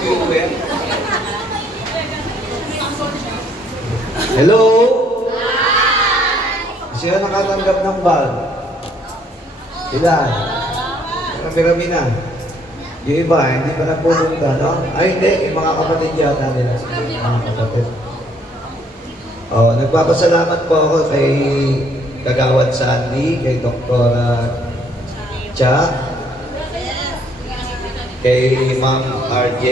viewer. Hello? Sino nakatanggap ng bag? Ilan? Marami-rami na. Yung iba, hindi pa nagpupunta, no? Ay, hindi. Yung mga kapatid yata nila. Mga kapatid. Oh, nagpapasalamat po ako kay Kagawad Sandy, kay Dr. Cha, kay Ma'am RJ,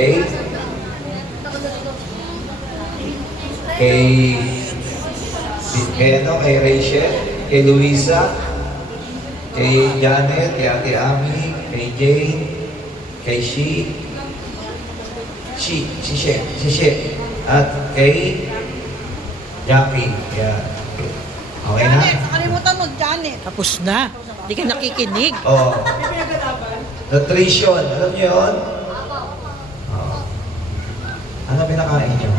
kay Rachel, kay Luisa, kay Janet, kay Ate Ami, kay Jane, kay She, at kay Jackie. Yeah. Okay na? Nakalimutan mo, Janet. Tapos na. Hindi ka nakikinig. Oo. Nutrition. Alam niyo yun? Oo. Ano pinakain niyo?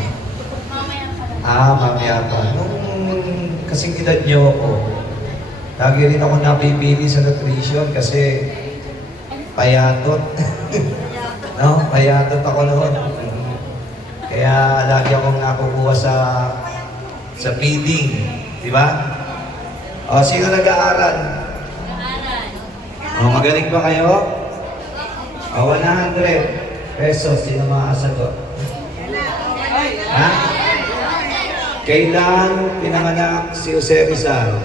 Mamaya pa. Nung kasing edad niyo ako, lagi rin ako napipili sa nutrition kasi payatot. No? Payatot ako noon. Kaya lagi akong nakukuha sa feeding. Di ba? O, sino nag-aaral? O, magaling ba kayo? O, 100 pesos. Sino makakasagot? Ha? Kailan pinanganak si Jose Rizal?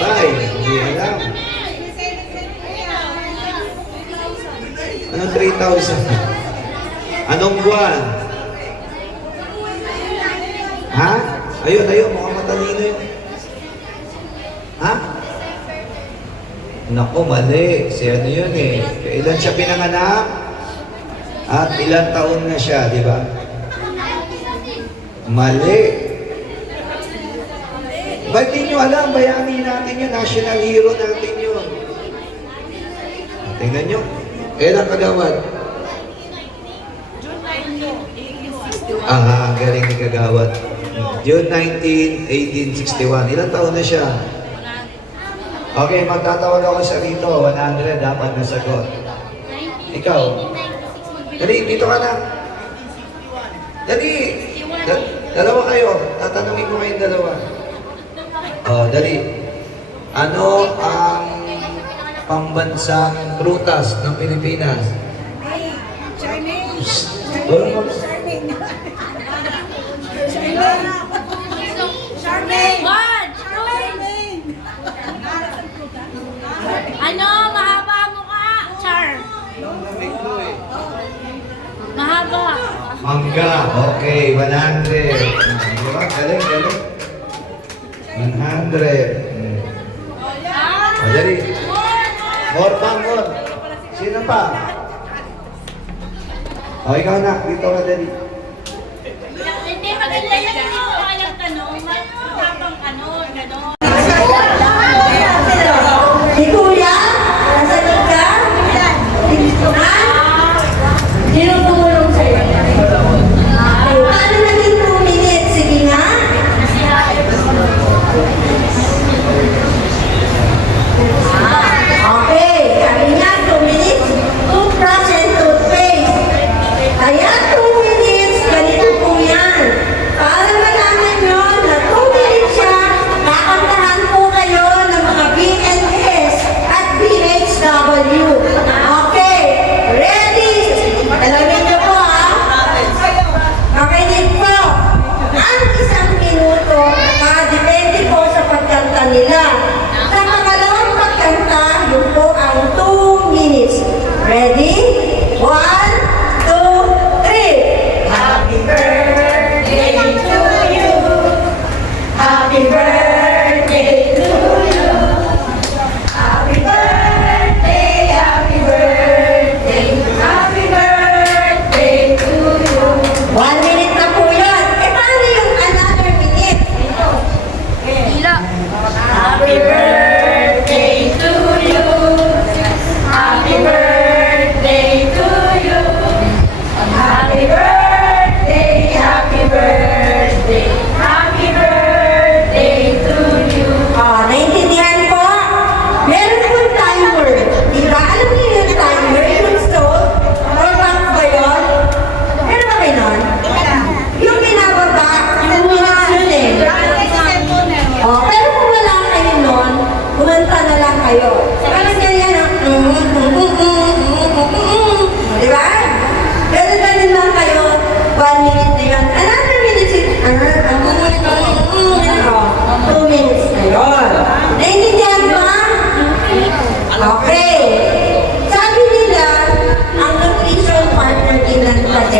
Patay. Hindi alam. Anong 3,000? Anong buwan? Ha? Ayun, mukhang matalino yun. Ha? Naku, mali. Si ano yun eh. Kailan siya pinanganak? At ilang taon na siya, di ba? Mali. Ba't di nyo alam? Bayani natin yun. National hero natin yun. Tingnan nyo. Kailan Kagawad? Galing ni Kagawad. June 19, 1861. Ilang taon na siya? Okay, magtatawag ako sa rito. 100 dapat na sagot. Ikaw? Dali, dito ka na. Dali. Dalawa kayo. Tatanungin ko kayong dalawa. Dali. Ano ang pambansang prutas ng Pilipinas? Ano? Mahaba ang mukha? Char. Mahaba. Mangga. Okay, 100. Diba? Galing. 100. Dali. More. Sino pa? Ikaw na. Dito ka, dali. Hindi, maganda yung walang tanong. Matapang ano, gano'n. Si Kuya, nasagot ka? Ha? Sino tumulong sa'yo? Paano naging 2 minutes? Sige nga. Okay, sabi niya 2 minutes, toothbrush and toothpaste. Kaya 2 minutes, ganito po yan. Para malaman nyo na 2 minutes siya, nakakanta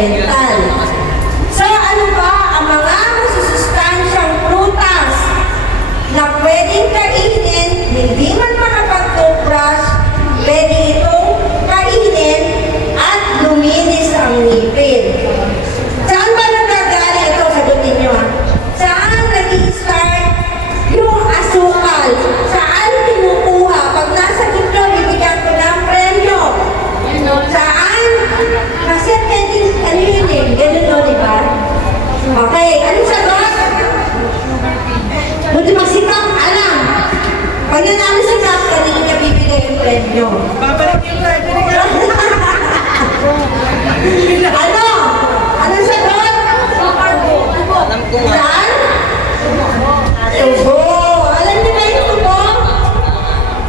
oriental. So ano ba ang mga masusustansyang prutas na pwedeng kainin, hindi man makapag-toothbrush, pwede itong kainin at luminis ang ngipin. Saan ba nagagaling ito? Sagutin nyo ha. Saan nag-i-start yung asukal? Saan kinukuha? Pag nasagot nyo, bibigyan ko ng premyo. Saan? Kasi pwedeng, ano yun eh, ganun no, di ba? Okay, anong sagot? Buti magsikap, alam. Pag nanalo si Kap, kanina niya bibigay yung premyo. Babalik yung Ano? Anong sagot? Alam ko nga. Saan? Tubo. Alam niyo ba yung tubo?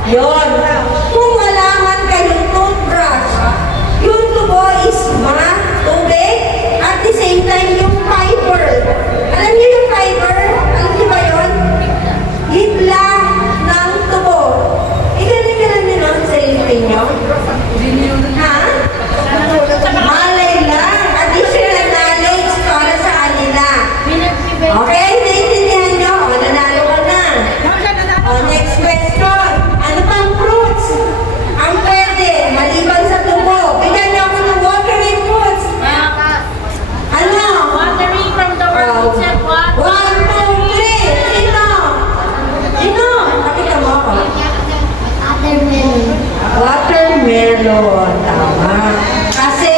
Yun. Kung wala man kayong toothbrush, yung tubo is mga tubig at the same time yung fiber. Alam niyo yung fiber? Alam niyo ba yun? Hibla ng tubo. Igaling niyo nun sa ilipin niyo? Ha? Malay lang. Additional knowledge para sa kanila. Okay, naiintindihan nyo? O, nanalo ka na. O, next question. Ano pang fruits ang pwede maliban sa tubo? Bigyan niyo ako ng watery fruits. Ano? Watering from the world said what? 1, 2, 3. Sino? Sino? Nakita mo ako. Watermelon. Tama. Kasi,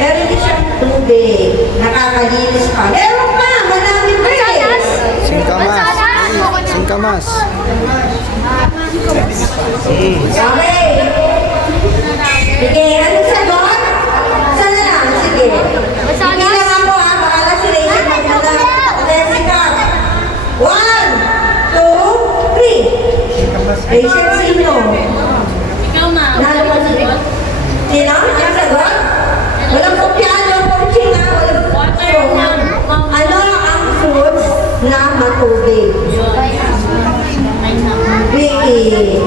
meron din siyang tubig. Nakakalinis pa. Meron pa. Marami pa eh. Singkamas. Singkamas. Okay. Sige, anong sagot? Sana lang, sige. Hindi lang ako ha, baka si Rachel magmula. Jessica. 1, 2, 3. Rachel, sino? Ikaw ma. Nalo mo sino? Sino? Ang sagot? Walang kopya, walang coaching ha, walang Water ng Ano ang foods na matubig? Yun. Vicky.